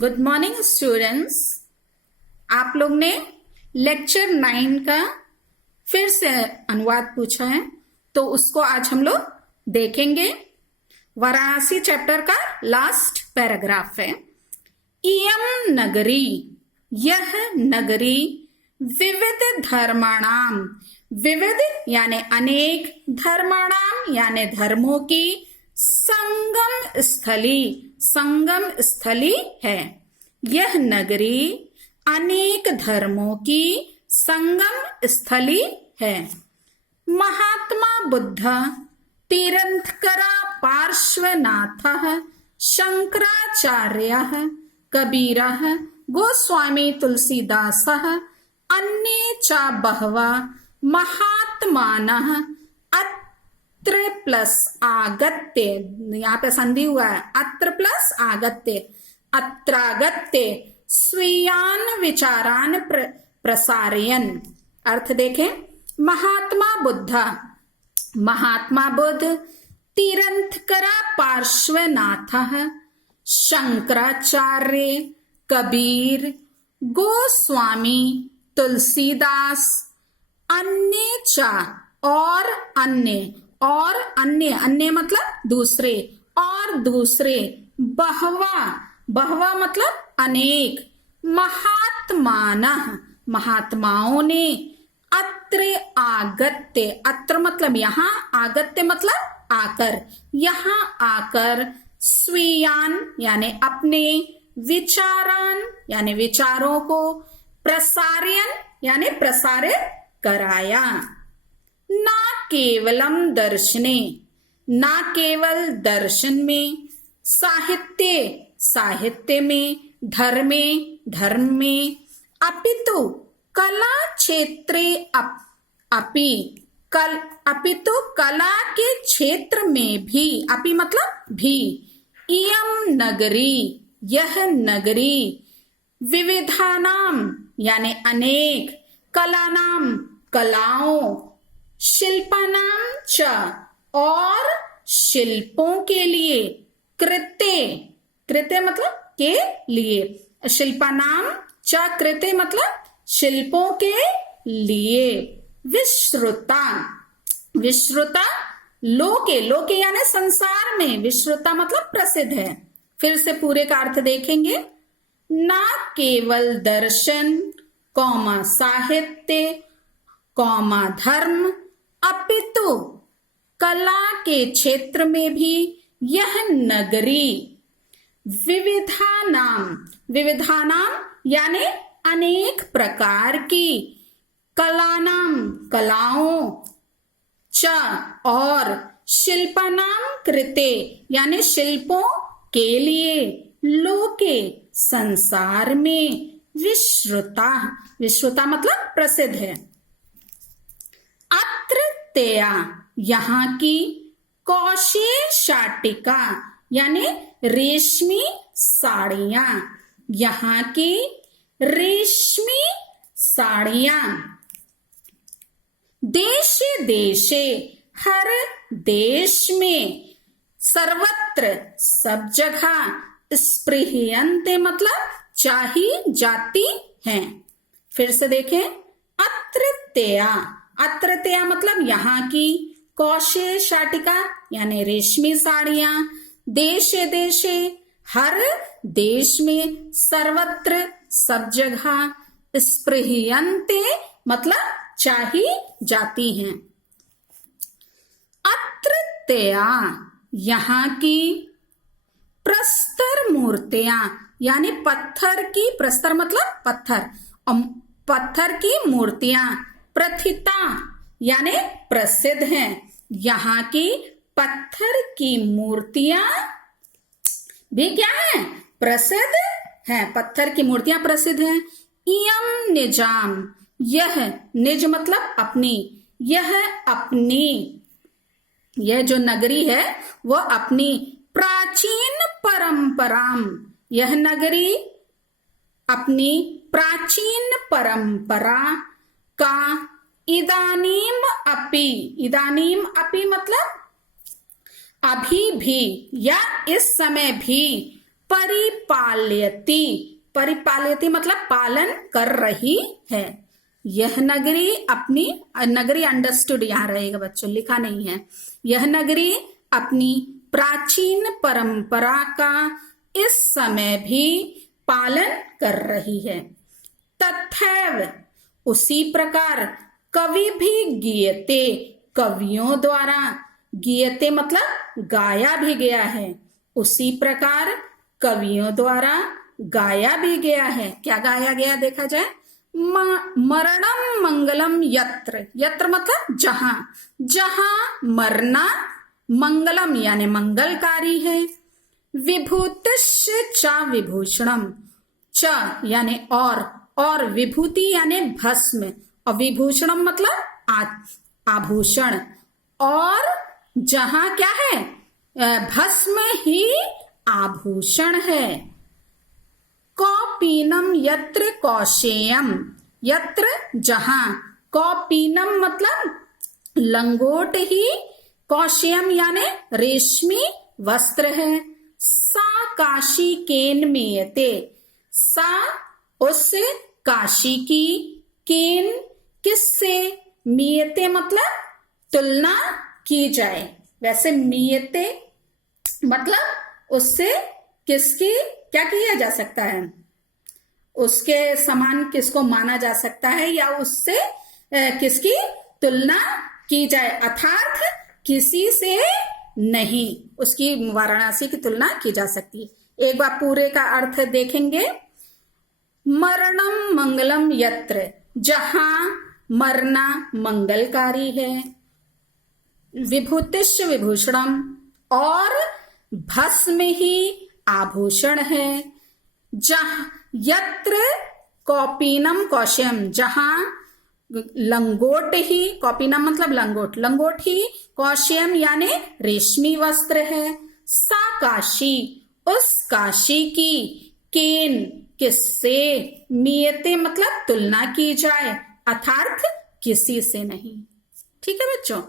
Good morning students. आप लोग ने लेक्चर 9 का फिर से अनुवाद पूछा है, तो उसको आज हम लोग देखेंगे। वाराणसी चैप्टर का लास्ट पैराग्राफ है। इयम नगरी, यह नगरी विविध धर्माणाम, विविध यानी अनेक, धर्माणाम यानी धर्मों की संगम स्थली, संगम स्थली है। यह नगरी अनेक धर्मों की संगम स्थली है। महात्मा बुद्ध, तीर्थंकरा पार्श्वनाथः, शंकराचार्यः, कबीरः, गोस्वामी तुलसीदासः, अन्ये च बहवः महात्मानः अत्र प्लस आगत्य, यहाँ पे संधि हुआ है, अत्र प्लस आगत्य, अत्रागत्य स्वीयान विचारान प्रसारयन। अर्थ देखें। महात्मा बुद्ध, महात्मा बुद्ध, तीर्थंकरा पार्श्वनाथः, शंकराचार्य, कबीर, गोस्वामी तुलसीदास, अन्य चा और अन्य, और अन्य, अन्य मतलब दूसरे, और दूसरे, बहवा, बहवा मतलब अनेक, महात्मानः महात्माओं ने, अत्र आगत्य, अत्र मतलब यहाँ, आगत्य मतलब आकर, यहाँ आकर, स्वीयान यानी अपने, विचारान यानी विचारों को, प्रसारयन यानी प्रसारित कराया। ना केवलम दर्शने, ना केवल दर्शन में, साहित्य साहित्य में, धर्मे धर्म में, अपितु कला क्षेत्रे अपि, अपितु कला के क्षेत्र में भी, अपि मतलब भी, इयम नगरी यह नगरी, विविधानाम यानी अनेक, कलानाम कलाओं, शिल्पानाम च और शिल्पों के लिए, कृत्य, कृत्य मतलब के लिए, शिल्पानाम च कृत्य मतलब शिल्पों के लिए, विश्रुता, विश्रुता लोके, लोके यानी संसार में, विश्रुता मतलब प्रसिद्ध है। फिर से पूरे का अर्थ देखेंगे। ना केवल दर्शन, कौमा साहित्य, कौमा धर्म, अपितु कला के क्षेत्र में भी यह नगरी, विविधानाम, विविधानाम यानी अनेक प्रकार की, कलानाम कलाओं, च और, शिल्पानाम कृते यानी शिल्पों के लिए, लोके संसार में, विश्रुता, विश्रुता मतलब प्रसिद्ध है। अत्र तेया यहाँ की, कौशे शाटिका यानी रेशमी साड़ियां, यहाँ की रेशमी साड़ियां, देशे देशे हर देश में, सर्वत्र सब जगह, स्पृहयन्ते मतलब चाही जाती हैं। फिर से देखें। अत्रत्या, अत्रत्या मतलब यहाँ की, कौशे शाटिका यानी रेशमी साड़ियां, देशे देशे हर देश में, सर्वत्र सब जगह, स्पृहयन्ते मतलब चाही जाती हैं। अत्रत्या यहाँ की, प्रस्तर मूर्तियां यानी पत्थर की, प्रस्तर मतलब पत्थर, पत्थर की मूर्तियां, प्रथिता यानी प्रसिद्ध हैं। यहाँ की पत्थर की मूर्तियां भी क्या है? प्रसिद्ध हैं। पत्थर की मूर्तियां प्रसिद्ध हैं। इयम निजाम, यह, निज मतलब अपनी, यह अपनी, यह जो नगरी है वह अपनी प्राचीन परंपराम, यह नगरी अपनी प्राचीन परंपरा का, इदानीम अपि, इदानीम अपि मतलब अभी भी या इस समय भी, परिपाल्यति, परिपाल्यति मतलब पालन कर रही है। यह नगरी अपनी, नगरी अंडरस्टूड यहां रहेगा बच्चों, लिखा नहीं है। यह नगरी अपनी प्राचीन परंपरा का इस समय भी पालन कर रही है। तथैव उसी प्रकार कवि भी गीयते, कवियों द्वारा, गीयते मतलब गाया भी गया है। उसी प्रकार कवियों द्वारा गाया भी गया है। क्या गाया गया देखा जाए, मरणम मंगलम यत्र, यत्र मतलब जहां, जहां मरना मंगलम यानी मंगलकारी है। विभूतिश्च च विभूषणम, च यानी और विभूति यानी भस्म, और विभूषणम मतलब आभूषण, और जहां क्या है, भस्म ही आभूषण है। कौपीनम यत्र कौशेयम, यत्र जहां, कौपीनम मतलब लंगोट ही, कौशेयम यानी रेशमी वस्त्र है। सा काशी केन मेयते, सा उस काशी की, केन किससे, मीयते मतलब तुलना की जाए। वैसे मीयते मतलब उससे किसकी क्या किया जा सकता है, उसके समान किसको माना जा सकता है, या उससे किसकी तुलना की जाए, अर्थात किसी से नहीं, उसकी वाराणसी की तुलना की जा सकती है। एक बार पूरे का अर्थ देखेंगे। मरणम मंगलम यत्र, जहां मरना मंगलकारी है। विभूतिश्च विभूषणम, और भस्म ही आभूषण है। जहां यत्र कौपीनम कौशेयम, जहां लंगोट ही, कौपीनम मतलब लंगोट, लंगोट ही कौशेयम यानी रेशमी वस्त्र है। सा काशी उस काशी की, केन किससे, मीयते मतलब तुलना की जाए, अर्थात किसी से नहीं। ठीक है बच्चों,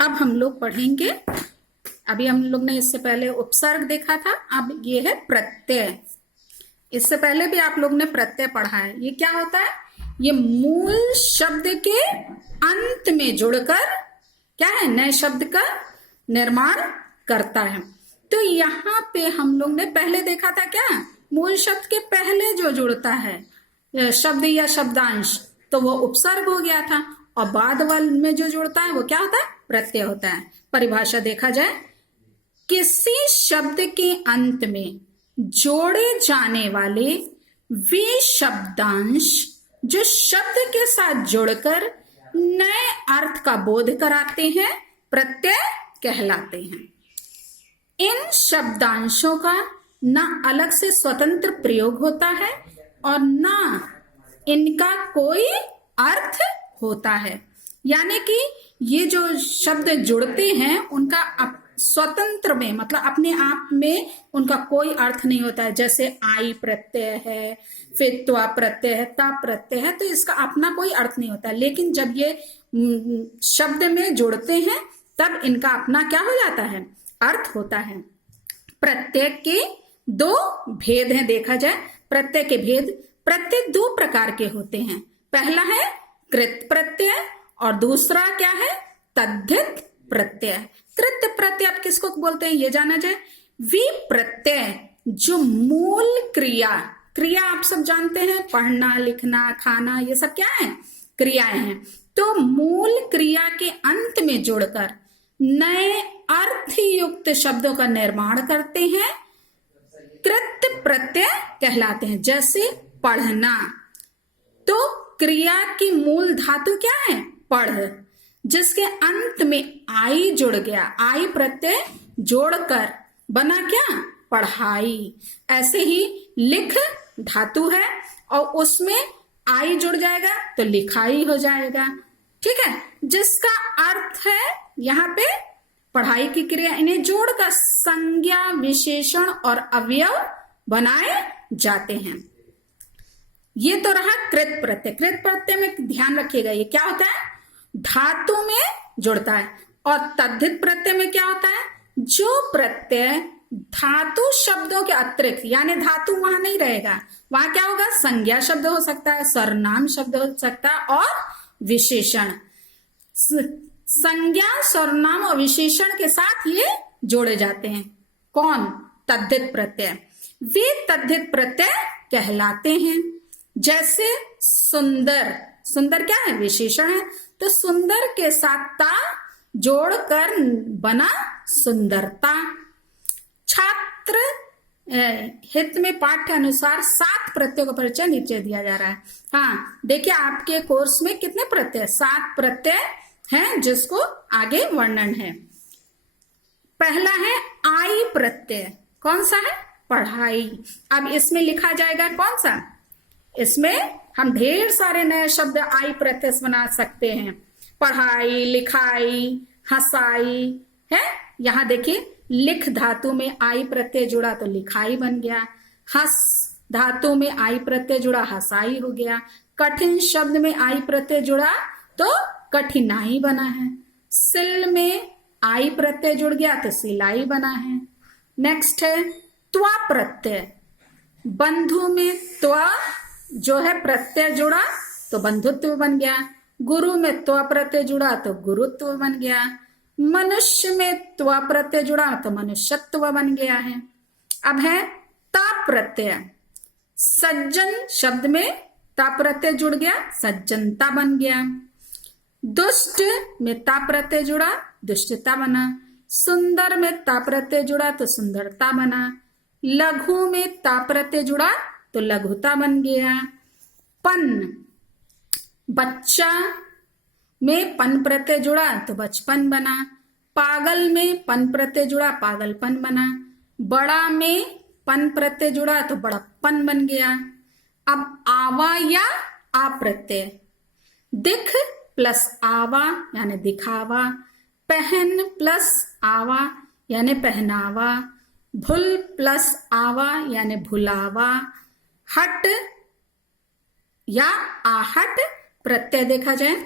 अब हम लोग पढ़ेंगे, अभी हम लोग ने इससे पहले उपसर्ग देखा था, अब ये है प्रत्यय। इससे पहले भी आप लोग ने प्रत्यय पढ़ा है। ये क्या होता है, ये मूल शब्द के अंत में जुड़कर क्या है, नए शब्द का निर्माण करता है। तो यहाँ पे हम लोग ने पहले देखा था क्या, मूल शब्द के पहले जो जुड़ता है शब्द या शब्दांश, तो वो उपसर्ग हो गया था, और बाद वाले में जो जुड़ता है वो क्या होता है, प्रत्यय होता है। परिभाषा देखा जाए, किसी शब्द के अंत में जोड़े जाने वाले वे शब्दांश जो शब्द के साथ जुड़कर नए अर्थ का बोध कराते हैं, प्रत्यय कहलाते हैं। इन शब्दांशों का न अलग से स्वतंत्र प्रयोग होता है और न इनका कोई अर्थ होता है। यानी कि ये जो शब्द जुड़ते हैं उनका स्वतंत्र में मतलब अपने आप में उनका कोई अर्थ नहीं होता है। जैसे आई प्रत्यय है, फिर त्वा प्रत्यय है, ता प्रत्यय है, तो इसका अपना कोई अर्थ नहीं होता है। लेकिन जब ये शब्द में जुड़ते हैं तब इनका अपना क्या हो जाता है, अर्थ होता है। प्रत्यय के दो भेद हैं, देखा जाए प्रत्यय के भेद। प्रत्यय दो प्रकार के होते हैं, पहला है कृत प्रत्यय और दूसरा क्या है, तद्धित प्रत्यय। कृत प्रत्यय आप किसको बोलते हैं ये जाना जाए। वे प्रत्यय जो मूल क्रिया, क्रिया आप सब जानते हैं, पढ़ना लिखना खाना ये सब क्या है, क्रियाएं हैं। तो मूल क्रिया के अंत में जुड़कर नए अर्थ युक्त शब्दों का निर्माण करते हैं, कृत प्रत्यय कहलाते हैं। जैसे पढ़ना, तो क्रिया की मूल धातु क्या है, पढ़, जिसके अंत में आई जुड़ गया, आई प्रत्यय जोड़कर बना क्या, पढ़ाई। ऐसे ही लिख धातु है और उसमें आई जुड़ जाएगा तो लिखाई हो जाएगा। ठीक है, जिसका अर्थ है यहाँ पे पढ़ाई की क्रिया, इन्हें जोड़कर संज्ञा विशेषण और अवयव बनाए जाते हैं। ये तो रहा कृत प्रत्यय। कृत प्रत्यय में ध्यान रखिएगा ये क्या होता है, धातु में जुड़ता है। और तद्धित प्रत्यय में क्या होता है, जो प्रत्यय धातु शब्दों के अतिरिक्त, यानी धातु वहां नहीं रहेगा, वहां क्या होगा, संज्ञा शब्द हो सकता है, सर्वनाम शब्द हो सकता है और विशेषण। संज्ञा, सर्वनाम और विशेषण के साथ ये जोड़े जाते हैं। कौन, तद्धित प्रत्यय। वे तद्धित प्रत्यय कहलाते हैं। जैसे सुंदर, सुंदर क्या है, विशेषण है, तो सुंदर के साथ ता जोड़कर बना सुंदरता। छात्र हित में पाठ्य अनुसार 7 प्रत्ययों का परिचय नीचे दिया जा रहा है। हाँ देखिए, आपके कोर्स में कितने प्रत्यय, 7 प्रत्यय हैं, जिसको आगे वर्णन है। पहला है आई प्रत्यय। कौन सा है, पढ़ाई। अब इसमें लिखा जाएगा कौन सा, इसमें हम ढेर सारे नए शब्द आई प्रत्यय से बना सकते हैं। पढ़ाई, लिखाई, हंसाई है। यहां देखिए, लिख धातु में आई प्रत्यय जुड़ा तो लिखाई बन गया। हंस धातु में आई प्रत्यय जुड़ा, हंसाई हो गया। कठिन शब्द में आई प्रत्यय जुड़ा तो कठिनाई बना है। सिल में आई प्रत्यय जुड़ गया तो सिलाई बना है। नेक्स्ट है त्वा प्रत्यय। बंधु में त्वा जो है प्रत्यय जुड़ा तो बंधुत्व बन गया। गुरु में त्वा प्रत्यय जुड़ा तो गुरुत्व बन गया। मनुष्य में त्वा प्रत्यय जुड़ा तो मनुष्यत्व बन गया है। अब है ता प्रत्यय। सज्जन शब्द में ता प्रत्यय जुड़ गया, सज्जनता बन गया। दुष्ट में ता प्रत्यय जुड़ा, दुष्टता बना। सुंदर में ता प्रत्यय जुड़ा तो सुंदरता बना। लघु में ता प्रत्यय जुड़ा तो लघुता बन गया। पन, बच्चा में पन प्रत्यय जुड़ा तो बचपन बना। पागल में पन प्रत्यय जुड़ा, पागलपन बना। बड़ा में पन प्रत्यय जुड़ा तो बड़प्पन बन गया। अब आवा या आ प्रत्यय। दिख प्लस आवा यानी दिखावा। पहन प्लस आवा यानी पहनावा। भूल प्लस आवा यानी भुलावा। हट या आहट प्रत्यय देखा जाए।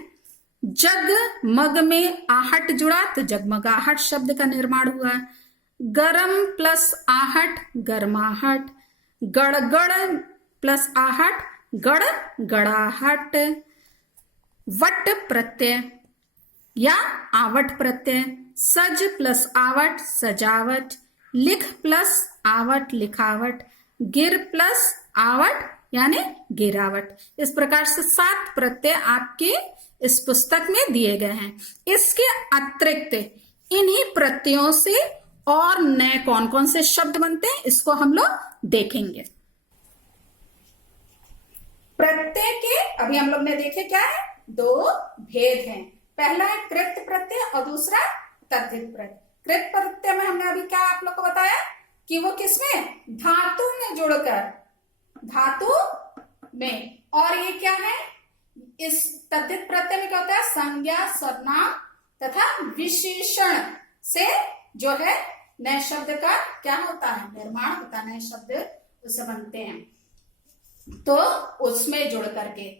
जग मग में आहट जुड़ा तो जगमगाहट शब्द का निर्माण हुआ। गरम प्लस आहट गर्माहट। गड़गड़ प्लस आहट गड़ गड़ाहट। वट प्रत्यय या आवट प्रत्यय। सज प्लस आवट सजावट। लिख प्लस आवट लिखावट। गिर प्लस आवट यानी गिरावट। इस प्रकार से 7 प्रत्यय आपके इस पुस्तक में दिए गए हैं। इसके अतिरिक्त इन्हीं प्रत्ययों से और नए कौन कौन से शब्द बनते हैं, इसको हम लोग देखेंगे। प्रत्यय के अभी हम लोग ने देखे क्या है, 2 भेद हैं। पहला है कृत प्रत्यय और दूसरा तद्धित प्रत्यय। कृत प्रत्यय में हमने अभी क्या आप लोग को बताया कि वो किसमें, धातु में जुड़कर, धातु में। और ये क्या है, इस तद्धित प्रत्यय में क्या होता है, संज्ञा सर्वनाम तथा विशेषण से जो है नए शब्द का क्या होता है, निर्माण होता है, नए शब्द उससे बनते हैं। तो उसमें जुड़ करके,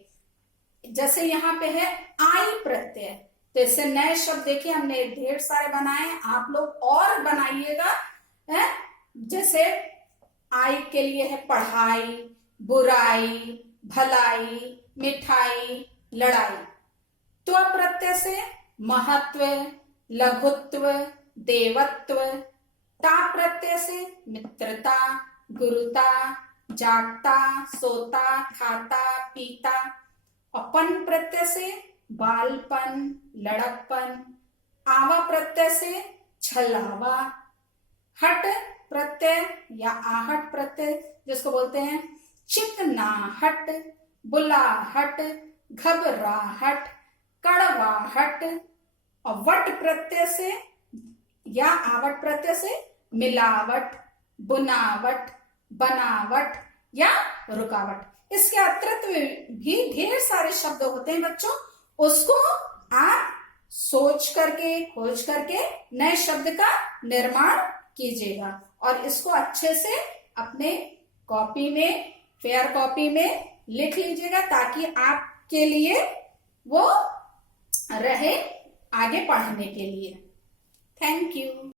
जैसे यहाँ पे है आई प्रत्यय, तो इससे नए शब्द देखिए हमने ढेर सारे बनाए, आप लोग और बनाइएगा। जैसे आई के लिए है पढ़ाई, बुराई, भलाई, मिठाई, लड़ाई। त्व प्रत्यय से महत्व, लघुत्व, देवत्व। ता प्रत्यय से मित्रता, गुरुता, जागता, सोता, खाता, पीता। अपन प्रत्यय से बालपन, लड़कपन। आवा प्रत्यय से छलावा। हट प्रत्यय या आहट प्रत्यय जिसको बोलते हैं चिकनाहट, बुलाहट, घबराहट, कड़वाहट। और वट प्रत्यय से या आवट प्रत्यय से मिलावट, बुनावट, बनावट या रुकावट। इसके अतिरिक्त भी ढेर सारे शब्द होते हैं बच्चों, उसको आप सोच करके खोज करके नए शब्द का निर्माण कीजिएगा और इसको अच्छे से अपने कॉपी में, फेयर कॉपी में लिख लीजिएगा, ताकि आपके लिए वो रहे आगे पढ़ने के लिए। Thank you.